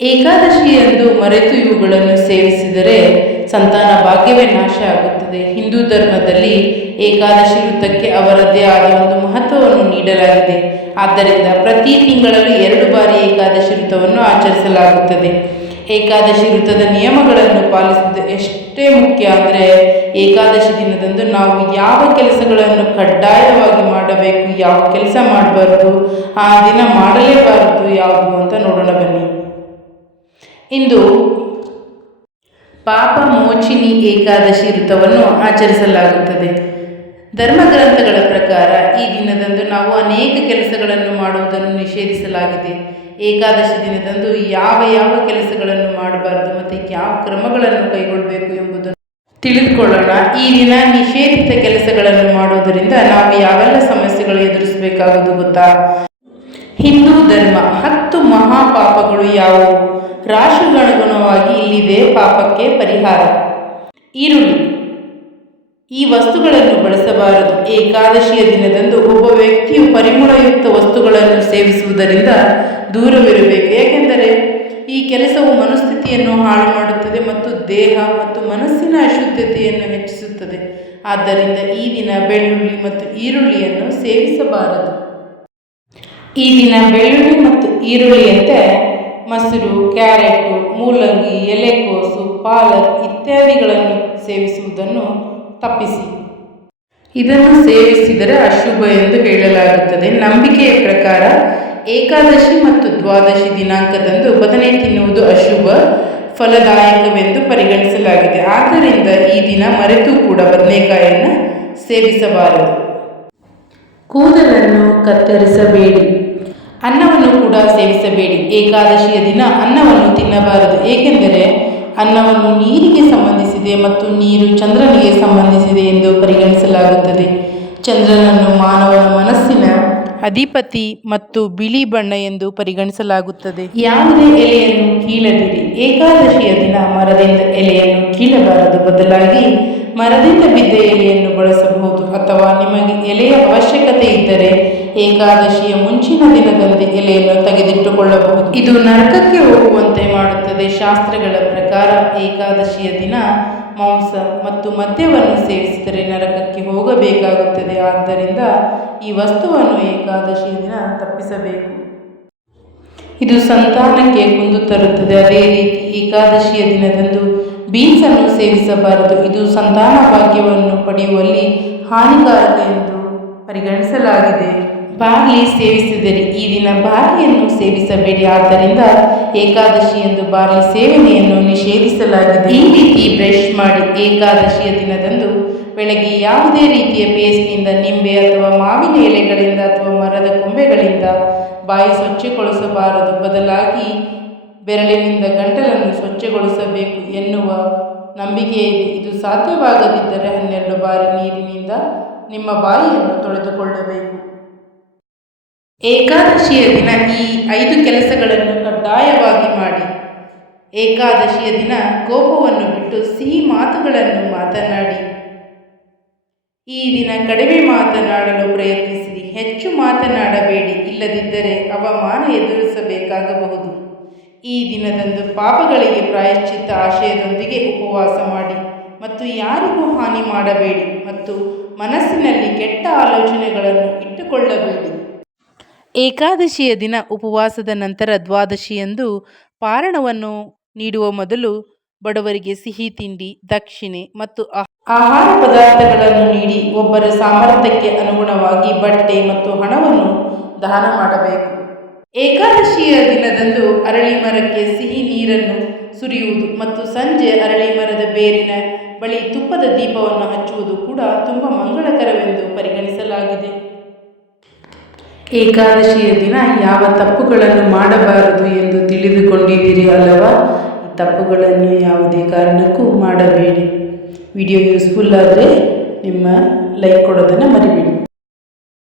ಏಕಾದಶಿಯಂದು ಮರೆತು ಇವುಗಳನ್ನು ಸೇವಿಸಿದರೆ ಸಂತಾನ ಭಾಗ್ಯವೇ ನಾಶ ಆಗುತ್ತದೆ. ಹಿಂದೂ ಧರ್ಮದಲ್ಲಿ ಏಕಾದಶಿ ವೃತ್ತಕ್ಕೆ ಅವರದ್ದೇ ಆದ ಒಂದು ಮಹತ್ವವನ್ನು ನೀಡಲಾಗಿದೆ. ಆದ್ದರಿಂದ ಪ್ರತಿ ತಿಂಗಳಲ್ಲೂ 2 ಬಾರಿ ಏಕಾದಶಿ ವೃತ್ತವನ್ನು ಆಚರಿಸಲಾಗುತ್ತದೆ. ಏಕಾದಶಿ ವೃತ್ತದ ನಿಯಮಗಳನ್ನು ಪಾಲಿಸುವುದು ಎಷ್ಟೇ ಮುಖ್ಯ ಅಂದರೆ, ಏಕಾದಶಿ ದಿನದಂದು ನಾವು ಯಾವ ಕೆಲಸಗಳನ್ನು ಕಡ್ಡಾಯವಾಗಿ ಮಾಡಬೇಕು, ಯಾವ ಕೆಲಸ ಮಾಡಬಾರ್ದು, ಆ ದಿನ ಮಾಡಲೇಬಾರದು ಯಾವುದು ಅಂತ ನೋಡೋಣ ಬನ್ನಿ. ಇಂದು ಪಾಪ ಮೋಚಿನಿ ಏಕಾದಶಿ ವೃತ್ತವನ್ನು ಆಚರಿಸಲಾಗುತ್ತದೆ. ಧರ್ಮಗ್ರಂಥಗಳ ಪ್ರಕಾರ ಈ ದಿನದಂದು ನಾವು ಅನೇಕ ಕೆಲಸಗಳನ್ನು ಮಾಡುವುದನ್ನು ನಿಷೇಧಿಸಲಾಗಿದೆ. ಏಕಾದಶಿ ದಿನದಂದು ಯಾವ ಕೆಲಸಗಳನ್ನು ಮಾಡಬಾರದು ಮತ್ತು ಯಾವ ಕ್ರಮಗಳನ್ನು ಕೈಗೊಳ್ಳಬೇಕು ಎಂಬುದನ್ನು ತಿಳಿದುಕೊಳ್ಳೋಣ. ಈ ದಿನ ನಿಷೇಧಿತ ಕೆಲಸಗಳನ್ನು ಮಾಡುವುದರಿಂದ ನಾವು ಯಾವೆಲ್ಲ ಸಮಸ್ಯೆಗಳು ಎದುರಿಸಬೇಕಾಗುವುದು ಗೊತ್ತಾ? ಹಿಂದೂ ಧರ್ಮ 10 ಮಹಾಪಾಪಗಳು ಯಾವುವು? ರಾಶಿಗನುಗುಣವಾಗಿ ಇಲ್ಲಿದೆ ಪಾಪಕ್ಕೆ ಪರಿಹಾರ. ಈರುಳ್ಳಿ, ಈ ವಸ್ತುಗಳನ್ನು ಬಳಸಬಾರದು. ಏಕಾದಶಿಯ ದಿನದಂದು ಒಬ್ಬ ವ್ಯಕ್ತಿಯು ಪರಿಮಳಯುಕ್ತ ವಸ್ತುಗಳನ್ನು ಸೇವಿಸುವುದರಿಂದ ದೂರವಿರಬೇಕು. ಏಕೆಂದರೆ ಈ ಕೆಲಸವು ಮನಸ್ಥಿತಿಯನ್ನು ಹಾಳು ಮಾಡುತ್ತದೆ ಮತ್ತು ದೇಹ ಮತ್ತು ಮನಸ್ಸಿನ ಅಶುದ್ಧತೆಯನ್ನು ಹೆಚ್ಚಿಸುತ್ತದೆ. ಆದ್ದರಿಂದ ಈ ದಿನ ಬೆಳ್ಳುಳ್ಳಿ ಮತ್ತು ಈರುಳ್ಳಿಯನ್ನು ಸೇವಿಸಬಾರದು. ಈ ದಿನ ಬೆಳ್ಳುಳ್ಳಿ ಮತ್ತು ಈರುಳ್ಳಿಯಂತೆ ಮೊಸರು, ಕ್ಯಾರೆಟು, ಮೂಲಂಗಿ, ಎಲೆಕೋಸು, ಪಾಲಕ್ ಇತ್ಯಾದಿಗಳನ್ನು ಸೇವಿಸುವುದನ್ನು ತಪ್ಪಿಸಿ. ಇದನ್ನು ಸೇವಿಸಿದರೆ ಅಶುಭ ಎಂದು ಹೇಳಲಾಗುತ್ತದೆ. ನಂಬಿಕೆಯ ಪ್ರಕಾರ ಏಕಾದಶಿ ಮತ್ತು ದ್ವಾದಶಿ ದಿನಾಂಕದಂದು ಬದನೆ ತಿನ್ನುವುದು ಅಶುಭ ಫಲದಾಯಕವೆಂದು ಪರಿಗಣಿಸಲಾಗಿದೆ. ಆದ್ದರಿಂದ ಈ ದಿನ ಮರೆತು ಕೂಡ ಬದನೆಕಾಯಿಯನ್ನು ಸೇವಿಸಬಾರದು. ಕೂದಲನ್ನು ಕತ್ತರಿಸಬೇಡಿ. ಅನ್ನವನ್ನು ಕೂಡ ಸೇವಿಸಬೇಡಿ. ಏಕಾದಶಿಯ ದಿನ ಅನ್ನವನ್ನು ತಿನ್ನಬಾರದು. ಏಕೆಂದರೆ ಅನ್ನವನ್ನು ನೀರಿಗೆ ಸಂಬಂಧಿಸಿದೆ ಮತ್ತು ನೀರು ಚಂದ್ರನಿಗೆ ಸಂಬಂಧಿಸಿದೆ ಎಂದು ಪರಿಗಣಿಸಲಾಗುತ್ತದೆ. ಚಂದ್ರನನ್ನು ಮಾನವನ ಮನಸ್ಸಿನ ಅಧಿಪತಿ ಮತ್ತು ಬಿಳಿ ಬಣ್ಣ ಎಂದು ಪರಿಗಣಿಸಲಾಗುತ್ತದೆ. ಯಾವುದೇ ಎಲೆಯನ್ನು ಕೀಳದಿರಿ. ಏಕಾದಶಿಯ ದಿನ ಮರದಿಂದ ಎಲೆಯನ್ನು ಕೀಳಬಾರದು. ಬದಲಾಗಿ ಮರದಿಂದ ಬಿದ್ದ ಎಲೆಯನ್ನು ಬಳಸಬಹುದು. ಅಥವಾ ನಿಮಗೆ ಎಲೆಯ ಅವಶ್ಯಕತೆ ಇದ್ದರೆ ಏಕಾದಶಿಯ ಮುಂಚಿನ ದಿನದಂದು ಎಲೆಯನ್ನು ತೆಗೆದಿಟ್ಟುಕೊಳ್ಳಬಹುದು. ಇದು ನರಕಕ್ಕೆ ಹೋಗುವಂತೆ ಮಾಡುತ್ತದೆ. ಶಾಸ್ತ್ರಗಳ ಪ್ರಕಾರ ಏಕಾದಶಿಯ ದಿನ ಮಾಂಸ ಮತ್ತು ಮದ್ಯವನ್ನು ಸೇವಿಸಿದರೆ ನರಕಕ್ಕೆ ಹೋಗಬೇಕಾಗುತ್ತದೆ. ಆದ್ದರಿಂದ ಈ ವಸ್ತುವನ್ನು ಏಕಾದಶಿಯ ದಿನ ತಪ್ಪಿಸಬೇಕು. ಇದು ಸಂತಾನಕ್ಕೆ ಕುಂದು ತರುತ್ತದೆ. ಅದೇ ರೀತಿ ಏಕಾದಶಿಯ ದಿನದಂದು ಬೀನ್ಸನ್ನು ಸೇವಿಸಬಾರದು. ಇದು ಸಂತಾನ ಭಾಗ್ಯವನ್ನು ಪಡೆಯುವಲ್ಲಿ ಹಾನಿಕಾರಕ ಎಂದು ಪರಿಗಣಿಸಲಾಗಿದೆ. ಬಾರ್ಲಿ ಸೇವಿಸಿದರೆ ಈ ದಿನ ಬಾರ್ಲಿಯನ್ನು ಸೇವಿಸಬೇಡಿ. ಆದ್ದರಿಂದ ಏಕಾದಶಿಯಂದು ಬಾರ್ಲಿ ಸೇವನೆಯನ್ನು ನಿಷೇಧಿಸಲಾಗಿದೆ. ಈ ರೀತಿ ಬ್ರಷ್ ಮಾಡಿ. ಏಕಾದಶಿಯ ದಿನದಂದು ಬೆಳಗ್ಗೆ ಯಾವುದೇ ರೀತಿಯ ಪೇಸ್ಟ್ನಿಂದ, ನಿಂಬೆ ಅಥವಾ ಮಾವಿನ ಎಲೆಗಳಿಂದ ಅಥವಾ ಮರದ ಕೊಂಬೆಗಳಿಂದ ಬಾಯಿ ಸ್ವಚ್ಛಗೊಳಿಸಬಾರದು. ಬದಲಾಗಿ ಬೆರಳಿನಿಂದ ಗಂಟಲನ್ನು ಸ್ವಚ್ಛಗೊಳಿಸಬೇಕು ಎನ್ನುವ ನಂಬಿಕೆ ಇದೆ. ಇದು ಸಾಧ್ಯವಾಗದಿದ್ದರೆ 12 ಬಾರಿ ನೀರಿನಿಂದ ನಿಮ್ಮ ಬಾಯಿಯನ್ನು ತೊಳೆದುಕೊಳ್ಳಬೇಕು. ಏಕಾದಶಿಯ ದಿನ ಈ 5 ಕೆಲಸಗಳನ್ನು ಕಡ್ಡಾಯವಾಗಿ ಮಾಡಿ. ಏಕಾದಶಿಯ ದಿನ ಕೋಪವನ್ನು ಬಿಟ್ಟು ಸಿಹಿ ಮಾತುಗಳನ್ನು ಮಾತನಾಡಿ. ಈ ದಿನ ಕಡಿಮೆ ಮಾತನಾಡಲು ಪ್ರಯತ್ನಿಸಿರಿ. ಹೆಚ್ಚು ಮಾತನಾಡಬೇಡಿ. ಇಲ್ಲದಿದ್ದರೆ ಅವಮಾನ ಎದುರಿಸಬೇಕಾಗಬಹುದು. ಈ ದಿನದಂದು ಪಾಪಗಳಿಗೆ ಪ್ರಾಯಶ್ಚಿತ್ತ ಆಶಯದೊಂದಿಗೆ ಉಪವಾಸ ಮಾಡಿ ಮತ್ತು ಯಾರಿಗೂ ಹಾನಿ ಮಾಡಬೇಡಿ ಮತ್ತು ಮನಸ್ಸಿನಲ್ಲಿ ಕೆಟ್ಟ ಆಲೋಚನೆಗಳನ್ನು ಇಟ್ಟುಕೊಳ್ಳಬೇಡಿ. ಏಕಾದಶಿಯ ದಿನ ಉಪವಾಸದ ನಂತರ ದ್ವಾದಶಿಯಂದು ಪಾರಣವನ್ನು ನೀಡುವ ಮೊದಲು ಬಡವರಿಗೆ ಸಿಹಿ ತಿಂಡಿ, ದಕ್ಷಿಣೆ ಮತ್ತು ಆಹಾರ ಪದಾರ್ಥಗಳನ್ನು ನೀಡಿ ಒಬ್ಬರ ಸಾಮರ್ಥ್ಯಕ್ಕೆ ಅನುಗುಣವಾಗಿ ಬಟ್ಟೆ ಮತ್ತು ಹಣವನ್ನು ದಾನ ಮಾಡಬೇಕು. ಏಕಾದಶಿಯ ದಿನದಂದು ಅರಳಿ ಮರಕ್ಕೆ ಸಿಹಿ ನೀರನ್ನು ಸುರಿಯುವುದು ಮತ್ತು ಸಂಜೆ ಅರಳಿ ಮರದ ಬೇರಿನ ಬಳಿ ತುಪ್ಪದ ದೀಪವನ್ನು ಹಚ್ಚುವುದು ಕೂಡ ತುಂಬ ಮಂಗಳಕರವೆಂದು ಪರಿಗಣಿಸಲಾಗಿದೆ. ಏಕಾದಶಿಯ ದಿನ ಯಾವ ತಪ್ಪುಗಳನ್ನು ಮಾಡಬಾರದು ಎಂದು ತಿಳಿದುಕೊಂಡಿದ್ದೀರಿ ಅಲ್ಲವಾ? ಈ ತಪ್ಪುಗಳನ್ನು ಯಾವುದೇ ಕಾರಣಕ್ಕೂ ಮಾಡಬೇಡಿ. ವಿಡಿಯೋ ಯೂಸ್ಫುಲ್ ಆದರೆ ನಿಮ್ಮ ಲೈಕ್ ಕೊಡೋದನ್ನು ಮರಿಬೇಡಿ.